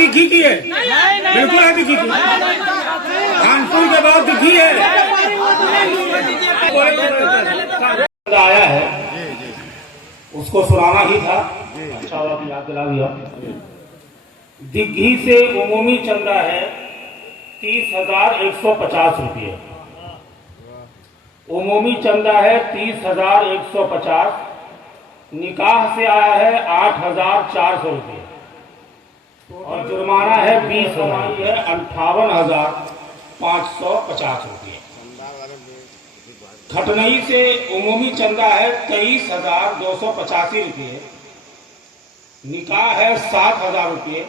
दिखी की है, बिल्कुल है दिखी की। कानपुर के बाद दिखी है आया है, उसको सुनाना ही था। अच्छा हुआ याद दिला दिया। दिग्घी से उमूमी चंदा है 30,150 रुपये। उमूमी चंदा है 30,150। निकाह से आया है 8,400 रुपये और जुर्माना है 20,000 है 58,550 रुपये। खटनई से उमूमी चंदा है 23,285 रुपये। निकाह है 7,000 रुपये।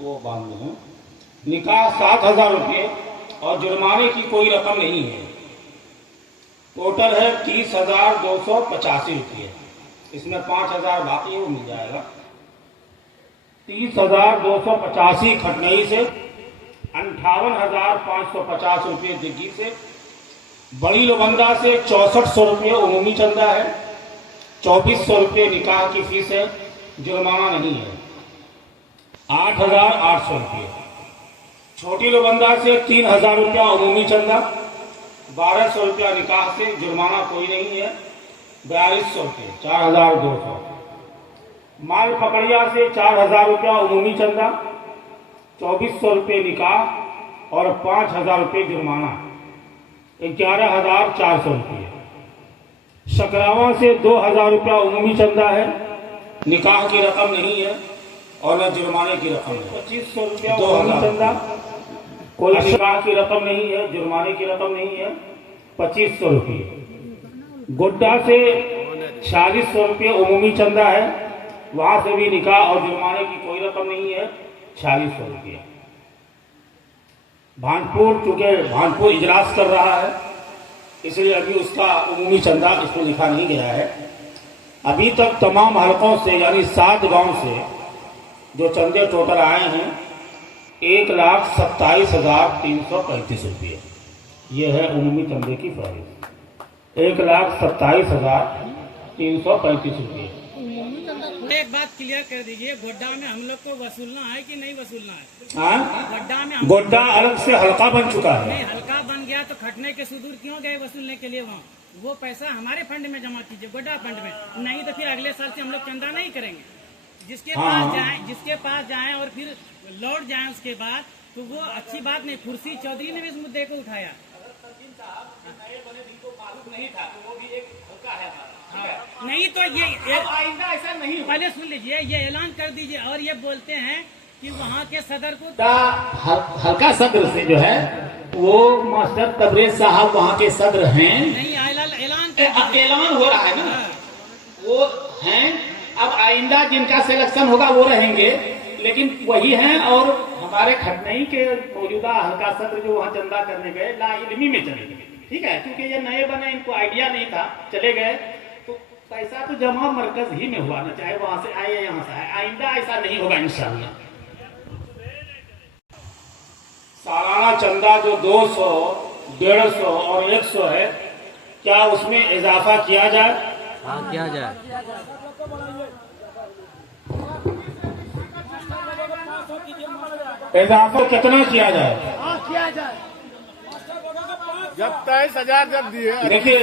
वो बांध है। निकाह 7,000 रुपये और जुर्माने की कोई रकम नहीं है। टोटल है 30,285 रुपये। इसमें 5,000 बाकी वो मिल जाएगा। 30,285 खटनई से, 58,550 रुपये दिग्घी से। बड़ी लोबंदा से 6400 रुपये उमूमी चंदा है। 2400 रुपये निकाह की फीस है, जुर्माना नहीं है। 8,800 रुपये। छोटी लोबंदा से 3,000 रुपया उमूमी चंदा, 1,200 रुपया निकाह से, जुर्माना कोई नहीं है। 4,200 रुपये, 4,200। माल पकड़िया से 4,000 रुपया उमूमी चंदा, 2,400 रुपये निकाह और 5,000 रुपये जुर्माना, 11,400 रुपये। शकरावा से 2,000 रुपया उमूमी चंदा है, निकाह की रकम नहीं है और न जुर्माने की रकम है। 2,500 रुपया उमूमी चंदा, कोई निकाह की रकम नहीं है, जुर्माने की रकम नहीं है। 2,500 रुपये। गोड्डा से 4,600 रुपये उमूमी चंदा है, वहां से भी निकाह और जुर्माने की कोई रकम नहीं है। 4,600 रुपये। भानपुर, चूंकि भानपुर इजलास कर रहा है इसलिए अभी उसका उमूमी चंदा इसको लिखा नहीं गया है। अभी तक तमाम हलकों से यानी 7 गांव से जो चंदे टोटल आए हैं 1,27,335 रुपये। ये है उमूमी चंदे की फहरिस्त। 1,27,335 रुपये। एक बात क्लियर कर दीजिए, गोड्डा में हम लोग को वसूलना है कि नहीं वसूलना है? हाँ, गोड्डा में गोड्डा अलग से हल्का बन चुका है। नहीं, हल्का बन गया तो खटने के सुदूर क्यों गए वसूलने के लिए? वहाँ वो पैसा हमारे फंड में जमा कीजिए, गोड्डा फंड में। नहीं तो फिर अगले साल से हम लोग चंदा नहीं करेंगे। जिसके पास जाए और फिर लौट जाए उसके बाद, तो वो अच्छी बात नहीं। खुर्शी चौधरी ने भी इस मुद्दे को उठाया। नहीं तो ये आइंदा ऐसा नहीं, पहले सुन लीजिए, ये ऐलान कर दीजिए। और ये बोलते हैं कि वहाँ के सदर को हल्का सदर से जो है वो मास्टर तबरेज साहब वहाँ के सदर हैं। नहीं, ऐलान ऐलान हो रहा है ना, वो हैं। अब आइंदा जिनका सिलेक्शन होगा वो रहेंगे, लेकिन वही हैं। और हमारे खटनई के मौजूदा हल्का सदर जो वहाँ चंदा करने गए लाइल्मी में चले गए। ठीक है, क्योंकि ये नए बने, इनको आइडिया नहीं था, चले गए। तो पैसा तो जमा मरकज ही में हुआ ना, चाहे वहां से आए या यहाँ से आए। आइंदा ऐसा नहीं होगा इंशाअल्लाह। सालाना चंदा जो 200, 150 और 100 है, क्या उसमें इजाफा किया जाए? हाँ, किया जाए। इजाफा कितना किया जाए? जब 23,000 जब दिए, देखिए,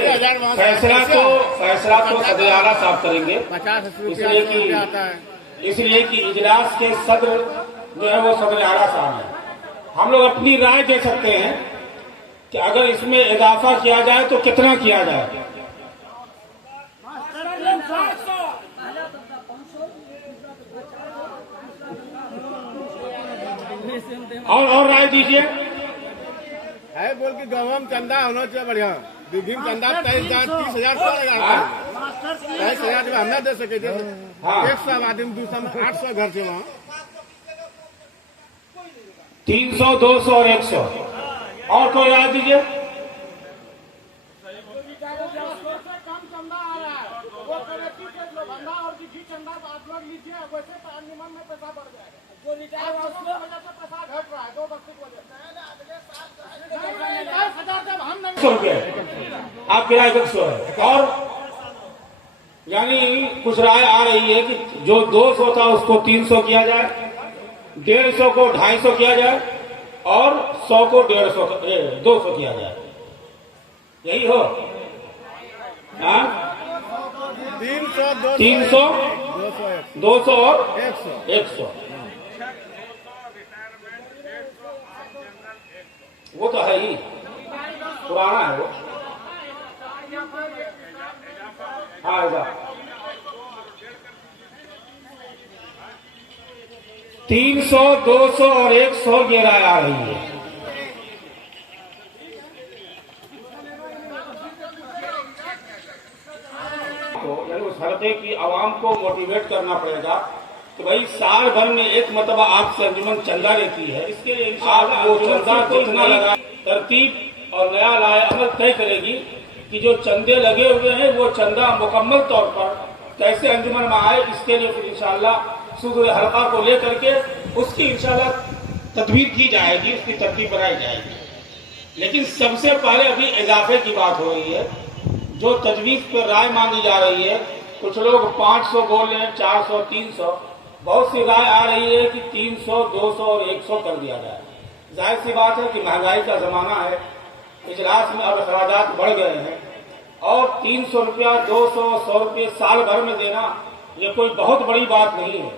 फैसला तो सदर आला साहब करेंगे। 50 इसलिए कि इजलास के सदर जो है वो सदर आला साहब है। हम लोग अपनी राय दे सकते हैं कि अगर इसमें इजाफा किया जाए तो कितना किया जाए। और राय दीजिए। है बोल के गाँव में चंदा होना चाहिए बढ़िया। दिल्ली में चंदा 23,000 30,000 लगा 23,000 जब हम दे सके थे। 100 आदमी 200 में 800 घर से वहाँ 300, 200 और 100। और कोई राय दीजिए। ₹100 आपकी राय 100 है। और यानी कुछ राय आ रही है कि जो 200 था उसको 300 किया जाए, 150 को 250 किया जाए और 100 को 200 किया जाए। यही हो? हाँ, 300 300 200 और 100। वो तो है ही, पुराना है वो। हाँ, ऐसा 300 200 और 100 ये राय आ रही है। यानी उस हल्के की आवाम को मोटिवेट करना पड़ेगा कि भाई साल भर में एक मरतबा आपसे अंजुमन चंदा लेती है, इसके लिए इंशाअल्लाह वो चंदा कितना लगा तरतीब और नया लाए अमल तय करेगी कि जो चंदे लगे हुए हैं वो चंदा मुकम्मल तौर पर कैसे अंजुमन में आए, इसके लिए फिर इंशाअल्लाह सूदुल हल्का को लेकर के उसकी इंशाअल्लाह तदबीर की जाएगी, उसकी तरतीब बनाई जाएगी। लेकिन सबसे पहले अभी इजाफे की बात हो रही है, जो तजवीज पर राय मांगी जा रही है। कुछ लोग 500 बोल रहे हैं, 400 300, बहुत सी राय आ रही है कि 300 200 और 100 कर दिया जाए। जाहिर सी बात है कि महंगाई का जमाना है, इजलास में अब अखराजात बढ़ गए हैं और 300 रुपया 200 100 रुपये साल भर में देना ये कोई बहुत बड़ी बात नहीं है।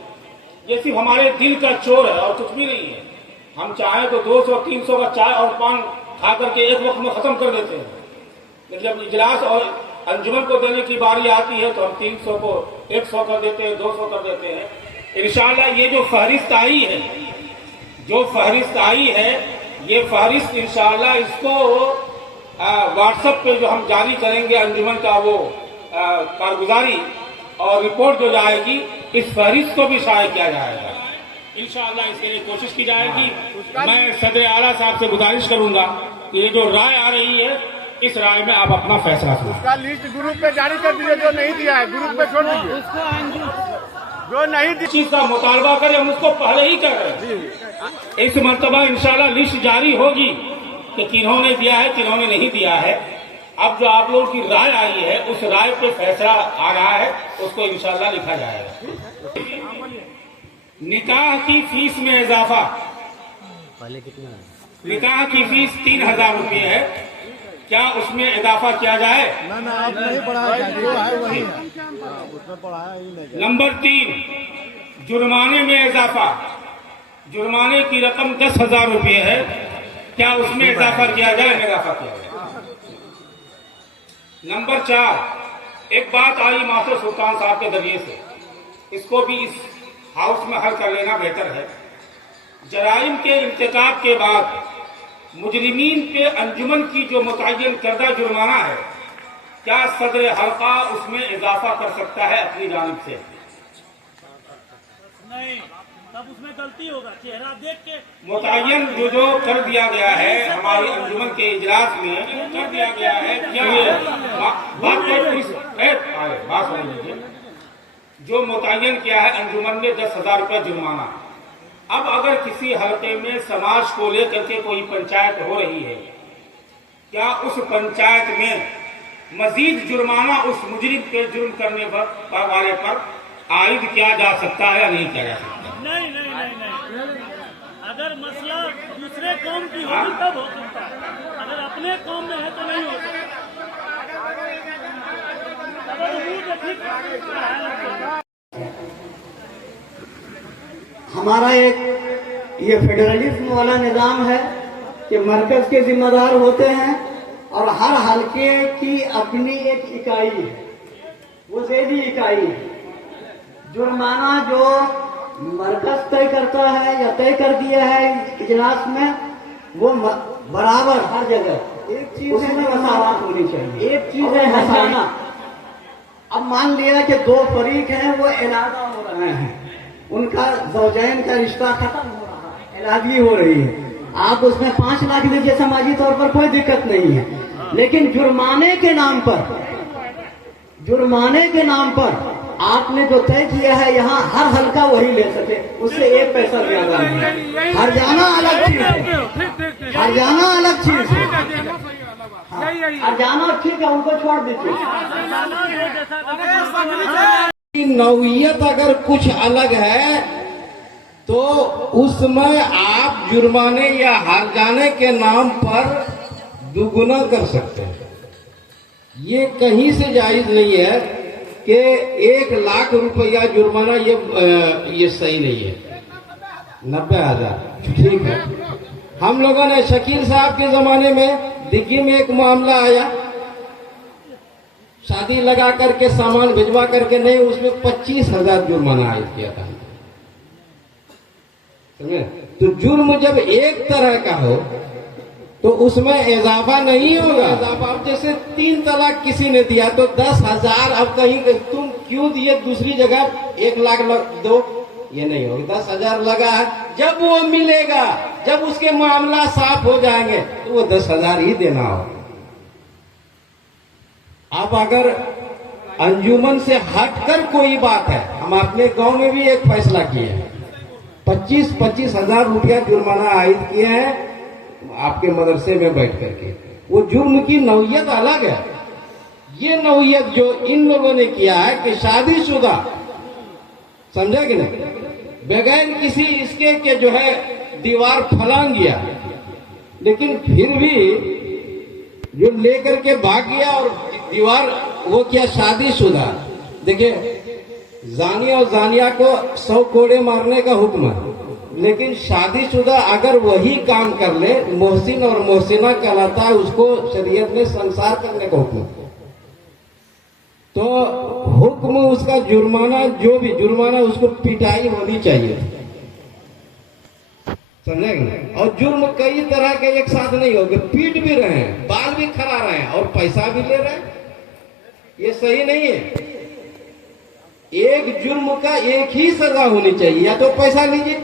ये सिर्फ हमारे दिल का चोर है और कुछ भी नहीं है। हम चाहें तो 200 300 का चाय और पान खा करके एक वक्त में खत्म कर देते हैं, लेकिन जब इजलास और अंजुमन को देने की बारी आती है तो हम 300 को 100 कर देते हैं, 200 कर देते हैं। इंशाअल्लाह ये जो फहरिस्त आई है, ये फहरिस्त इंशाअल्लाह इसको व्हाट्सएप पे जो हम जारी करेंगे अंजुमन का वो कारगुजारी और रिपोर्ट जो जाएगी, इस फहरिस्त को भी शाये किया जाएगा। इंशाअल्लाह इसके लिए कोशिश की जाएगी। मैं सदर आला साहब से गुजारिश करूंगा कि ये जो राय आ रही है, इस राय में आप अपना फैसला करें। उसका लिस्ट ग्रुप पे जारी कर दीजिए, जो नहीं दिया है ग्रुप पे छोड़ दीजिए, जो नहीं दिया चीज का मुतालबा करें, हम उसको पहले ही कर रहे हैं। इस मर्तबा इंशाल्लाह लिस्ट जारी होगी कि किन्होंने दिया है किन्होंने नहीं दिया है। अब जो आप लोगों की राय आई है, उस राय पे फैसला आ रहा है, उसको इंशाल्लाह लिखा जाएगा। निकाह की फीस में इजाफा, पहले कितना? निकाह की फीस 3000 रुपये है, क्या उसमें इजाफा किया जाए? ना आप नहीं पढ़ाया, जो है वही है, उसमें पढ़ाया ही नहीं। नंबर 3, जुर्माने में इजाफा। जुर्माने की रकम 10,000 रुपये है, क्या उसमें इजाफा किया जाए? इजाफा किया जाए। नंबर 4, एक बात आई मास्टर सुल्तान साहब के जरिए से, इसको भी इस हाउस में हल कर लेना बेहतर है। जराइम के इंतकाब के बाद मुजरिमीन पे अंजुमन की जो मुतय्यन करदा जुर्माना है, क्या सदर हल्का उसमें इजाफा कर सकता है अपनी जानिब से? नहीं, तब उसमें गलती होगा। चेहरा देख के मुतय्यन जो कर दिया गया है हमारी अंजुमन के इजलास में कर दिया गया है, क्या ये बात सुन लीजिए। जो मुतय्यन किया है अंजुमन ने 10,000 रुपये जुर्माना। अब अगर किसी हल्के में समाज को लेकर के कोई पंचायत हो रही है, क्या उस पंचायत में मजीद जुर्माना उस मुजरिम के जुर्म करने वाले पर आयद किया जा सकता है या नहीं किया जा सकता? नहीं। अगर मसला दूसरे कौम की होगी तब हो सकता है, अगर अपने कौम में है तो नहीं हो सकता। हमारा एक ये फेडरलिज्म वाला निजाम है कि मरकज के जिम्मेदार होते हैं और हर हलके की अपनी एक इकाई है, वो ज़ेली इकाई है। जुर्माना जो मरकज तय करता है या तय कर दिया है इजलास में, वो बराबर हर जगह एक चीज उसमें मसावत होनी चाहिए। एक चीज है हसाना। अब मान लिया कि 2 फरीक हैं, वो इलादा हो रहे हैं, उनका ज़ौजैन का रिश्ता खत्म हो रहा है, इलादगी हो रही है, आप उसमें 5 लाख दीजिए, समाजी तौर पर कोई दिक्कत नहीं है। लेकिन जुर्माने के नाम पर आपने जो तय किया है, यहाँ हर हल्का वही ले सके, उससे 1 पैसा ज्यादा नहीं। हर जाना अलग चीज है, और जाना ठीक है, उनको छोड़ दीजिए। नौयत अगर कुछ अलग है तो उसमें आप जुर्माने या हर्जाने के नाम पर दुगुना कर सकते हैं। ये कहीं से जायज नहीं है कि 1 लाख रुपया जुर्माना, ये सही नहीं है। 90,000 ठीक है। हम लोगों ने शकील साहब के जमाने में दिग्गी में एक मामला आया, शादी लगा करके सामान भिजवा करके नहीं, उसमें 25,000 जुर्माना आयद किया था। समझे? तो जुर्म जब एक तरह का हो तो उसमें इजाफा नहीं होगा। इजाफा जैसे 3 तलाक किसी ने दिया तो 10,000 अब कहीं तुम क्यों दिए, दूसरी जगह 1 लाख दो, ये नहीं होगा। 10,000 लगा है, जब वो मिलेगा, जब उसके मामला साफ हो जाएंगे तो वो 10,000 ही देना हो। अब अगर अंजुमन से हटकर कोई बात है, हम अपने गांव में भी एक फैसला किए हैं, 25,000 रुपया जुर्माना आयद किए हैं आपके मदरसे में बैठ करके। वो जुर्म की नौयत अलग है। ये नौयत जो इन लोगों ने किया है कि शादीशुदा, समझा कि नहीं, बगैर किसी इसके के जो है दीवार फलांग गया, लेकिन फिर भी जो लेकर के भाग गया और दीवार वो क्या शादीशुदा। देखिए, जानी और जानिया को 100 कोड़े मारने का हुक्म है, लेकिन शादीशुदा अगर वही काम कर ले, मोहसिन और मोहसिना कहलाता है, उसको शरीयत में संसार करने का हुक्म। तो हुक्म उसका जुर्माना, जो भी जुर्माना, उसको पिटाई होनी चाहिए, समझेंगे। और जुर्म कई तरह के एक साथ नहीं होंगे, पीट भी रहे हैं, बाल भी खड़ा रहे हैं और पैसा भी ले रहे हैं, ये सही नहीं है। एक जुर्म का एक ही सजा होनी चाहिए, या तो पैसा लीजिए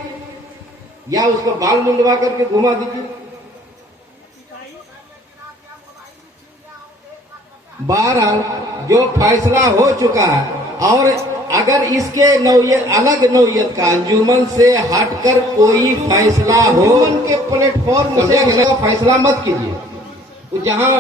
या उसको बाल मुंडवा करके घुमा दीजिए। बहरहाल जो फैसला हो चुका है, और अगर इसके नौयत अलग नौयत का अंजुमन से हटकर कोई फैसला हो, अंजुमन के प्लेटफॉर्म से फैसला मत कीजिए। तो जहां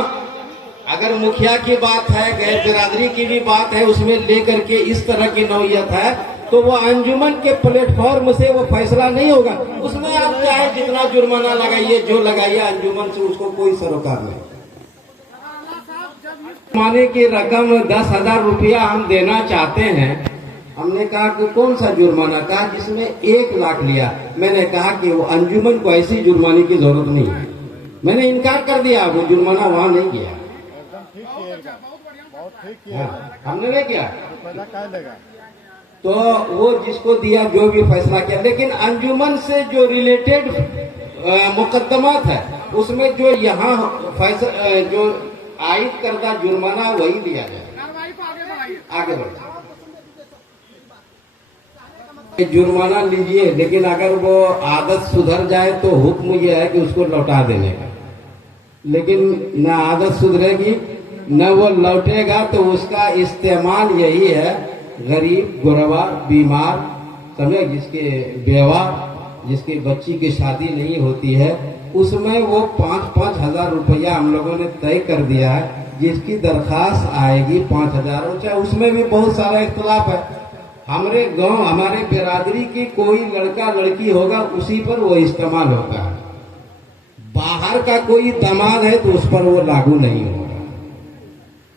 अगर मुखिया की बात है, गैर बिरादरी की भी बात है, उसमें लेकर के इस तरह की नौयत है, तो वो अंजुमन के प्लेटफॉर्म से वो फैसला नहीं होगा। उसमें आप चाहे जितना जुर्माना लगाइए, जो लगाइए, अंजुमन से उसको कोई सरोकार नहीं। जुर्माने की रकम 10,000 रुपया हम देना चाहते हैं। हमने कहा कि कौन सा जुर्माना, कहा जिसमें 1 लाख लिया। मैंने कहा कि वो अंजुमन को ऐसी जुर्माने की जरूरत नहीं है, मैंने इनकार कर दिया, वो जुर्माना वहां नहीं किया। हमने नहीं किया, तो वो जिसको दिया, जो भी फैसला किया, लेकिन अंजुमन से जो रिलेटेड मुकदमात है, उसमें जो यहाँ फैसला जो आयद करता जुर्माना वही दिया जाए। आगे बढ़ जुर्माना लीजिए, लेकिन अगर वो आदत सुधर जाए तो हुक्म ये है कि उसको लौटा देने का। लेकिन न आदत सुधरेगी न वो लौटेगा, तो उसका इस्तेमाल यही है, गरीब, गुरबा, बीमार, समझे, जिसके बेवा, जिसकी बच्ची की शादी नहीं होती है, उसमें वो 5-5 हजार रुपया हम लोगों ने तय कर दिया है। जिसकी दरखास्त आएगी 5,000, चाहे उसमें भी बहुत सारा इख्तलाफ है। हमारे गांव, हमारे बिरादरी की कोई लड़का लड़की होगा, उसी पर वो इस्तेमाल होगा। बाहर का कोई दामाद है तो उस पर वो लागू नहीं होगा,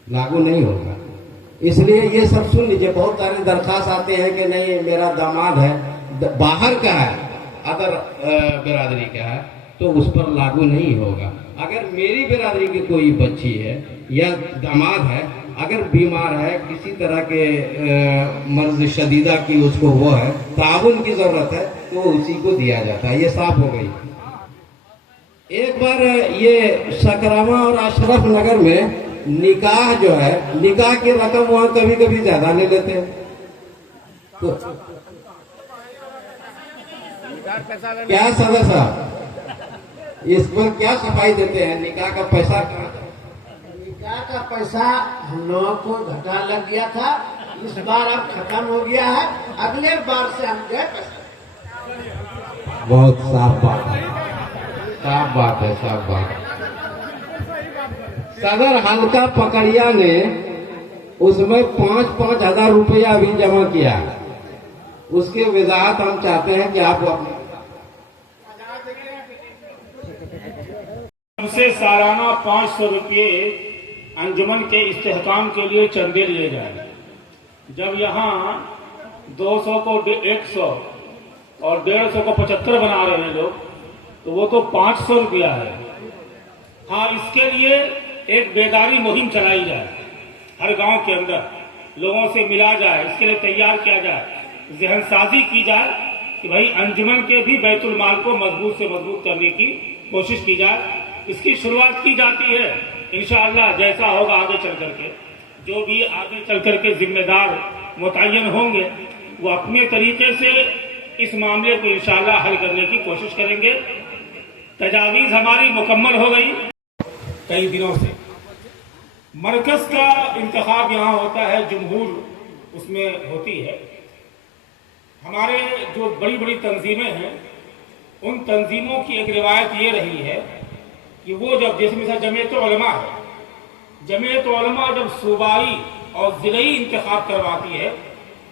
लागू नहीं होगा। इसलिए ये सब सुन लीजिए, बहुत सारे दरखास्त आते हैं कि नहीं मेरा दामाद है, बाहर का है, अदर बिरादरी का है, तो उस पर लागू नहीं होगा। अगर मेरी बिरादरी की कोई बच्ची है या दामाद है, अगर बीमार है, किसी तरह के मर्ज शदीदा की उसको वो है, ताउन की जरूरत है, तो उसी को दिया जाता है। ये साफ हो गई। एक बार ये सकरामा और अशरफ नगर में निकाह जो है, निकाह की रकम वहां कभी कभी ज्यादा ले लेते हैं। तो क्या सदा साहब, इस पर क्या सफाई देते हैं? निकाह का पैसा कहाँ? निकाह का पैसा हम लोगों को घाटा लग गया था, इस बार अब खत्म हो गया है, अगले बार से हम गए पैसा। बहुत साफ बात है, साफ बात है, साफ बात। सदर हल्का पकड़िया ने उसमें 5-5 हजार रुपया भी जमा किया। उसके वजाहत हम चाहते हैं कि आप अपने हमसे सालाना 500 रुपये अंजुमन के इस्तेहकाम के लिए चंदे लिए जाए। जब यहाँ 200 को 100 और 150 को 75 बना रहे हैं लोग, तो वो तो 500 रुपया है। हाँ, इसके लिए एक बेदारी मुहिम चलाई जाए, हर गांव के अंदर लोगों से मिला जाए, इसके लिए तैयार किया जाए, जहन साजी की जाए कि भाई अंजुमन के भी बैतुल माल को मजबूत से मजबूत करने की कोशिश की जाए। इसकी शुरुआत की जाती है। इंशाअल्लाह जैसा होगा आगे चल करके, जो भी आगे चल करके जिम्मेदार मुतय्यन होंगे वो अपने तरीके से इस मामले को इंशाअल्लाह हल करने की कोशिश करेंगे। तजावीज हमारी मुकम्मल हो गई कई दिनों से। मरकज का इंतखाब यहाँ होता है, जमहूर उसमें होती है। हमारे जो बड़ी बड़ी तंजीमें हैं, उन तंजीमों की एक रिवायत ये रही है कि वो जब, जैसे मिसाल जमीयत उलमा है, जमीयत उलमा जब सूबाई और जिलाई इंतखाब करवाती है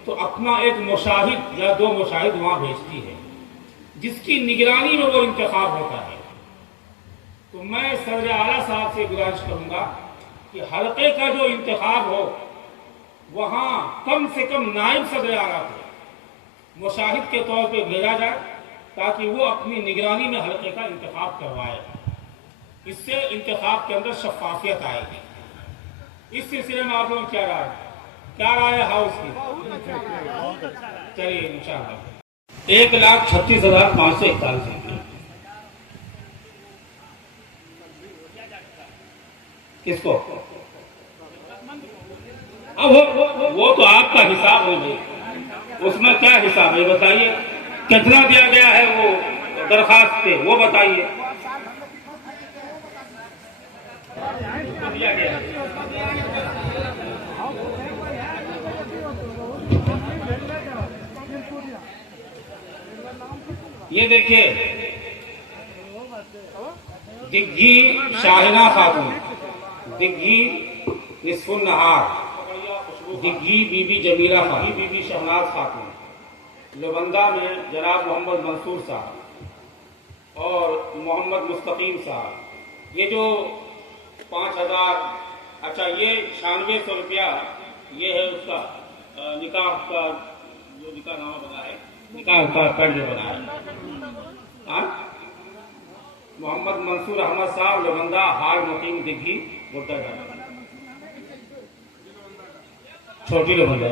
तो अपना एक मुशाहिद या 2 मुशाहिद वहाँ भेजती है, जिसकी निगरानी में वो इंतखाब होता है। तो मैं सदर आला साहब से गुजारिश करूंगा कि हल्के का जो इंतखाब हो वहाँ कम से कम नायब सदर आला को मुशाहिद के तौर पे भेजा जाए, ताकि वो अपनी निगरानी में हल्के का इंतखाब करवाए। इससे इंतखाब के अंदर शफाफियत आएगी। इस सिलसिले में आप लोग क्या राय है हाउस की? चलिए इंशाअल्लाह 1,36,541 रुपये किसको? अब वो तो आपका हिसाब होगी, उसमें क्या हिसाब है बताइए। कितना दिया गया है वो दरखास्त पे, वो बताइए। दिया गया ये देखिए, दिग्घी शाहिना खातून, दिग्घी निस्फुन नहार, दिग्घी बीबी जमीला खातून, बीबी शहनाज खातून, लोबंदा में जनाब मोहम्मद मंसूर साहब और मोहम्मद मुस्तकीम साहब। ये जो 5,000, अच्छा ये 9600 रुपया ये है उसका निकाह का, जो निकाह नामा बना है, निकाह का पैड जो बना है। मोहम्मद मंसूर अहमद साहब, लोबंदा, हाल मुकीम, दिग्घी, गुड्डा जाना, छोटी लोबंदा,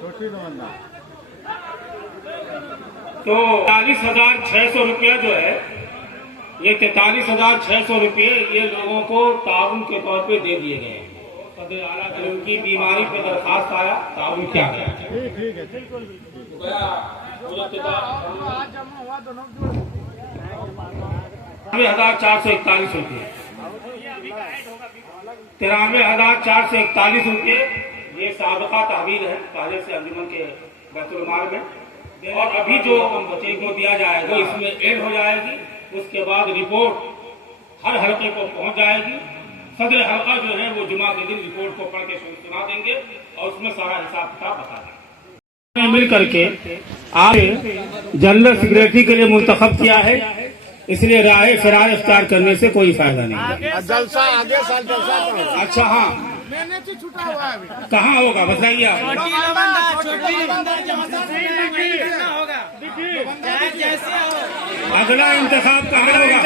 छोटी लोबंदा। तो 43,600 रुपया जो है, ये 43,600 रुपये ये लोगों को ताउन के तौर पे दे दिए गए हैं। सदर आला की उनकी बीमारी पे दरखास्त आया, ताउन किया गया। ठीक है, 93,441 रुपये, 93,441 रुपये ये साबका तहवील है पहले से अंजुमन के बैतुल माल में। और अभी जो बच्चे को दिया जाएगा इसमें ऐड हो जाएगी। उसके बाद रिपोर्ट हर हल्के को पहुंच जाएगी। सदर हल्का जो है वो जुमा के दिन रिपोर्ट को पढ़ के सुना देंगे और उसमें सारा हिसाब किताब बता देंगे। मिल करके आप जनरल सेक्रेटरी के लिए मुंतखब किया है, इसलिए राय फिरार इख्तियार करने से कोई फायदा नहीं। जलसा आगे साल जलसा। अच्छा हाँ, मैंने से छूटा हुआ है अभी। कहाँ होगा बताइए आप? अगला इंतखाब कहाँ होगा?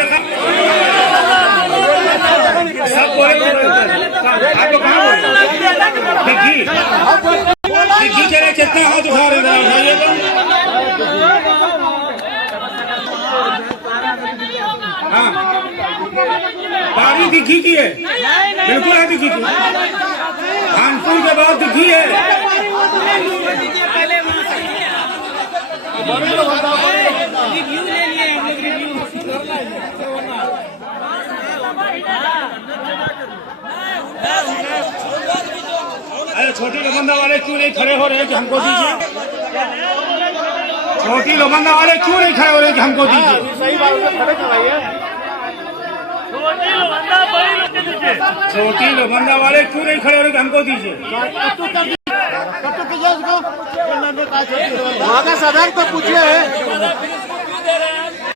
सब आपको कहाँ होगा? दिग्घी चले, कितना हाथ उठा रहे हैं? हाँ, बारी दिग्घी की है, बिल्कुल है दिग्घी की। कानपुर के बाद दिग्घी है। अरे छोटी लोबंदा वाले क्यों नहीं खड़े हो रहे कि हमको दीजिए? छोटी लोबंदा वाले क्यों नहीं खड़े हो रहे कि हमको दीजिए? सही बात है, खड़े करवाइए। छोटी लोबंदा वाले क्यों नहीं खड़े हो रहे कि हमको दीजिए? वहाँ का सदर को पूछिए।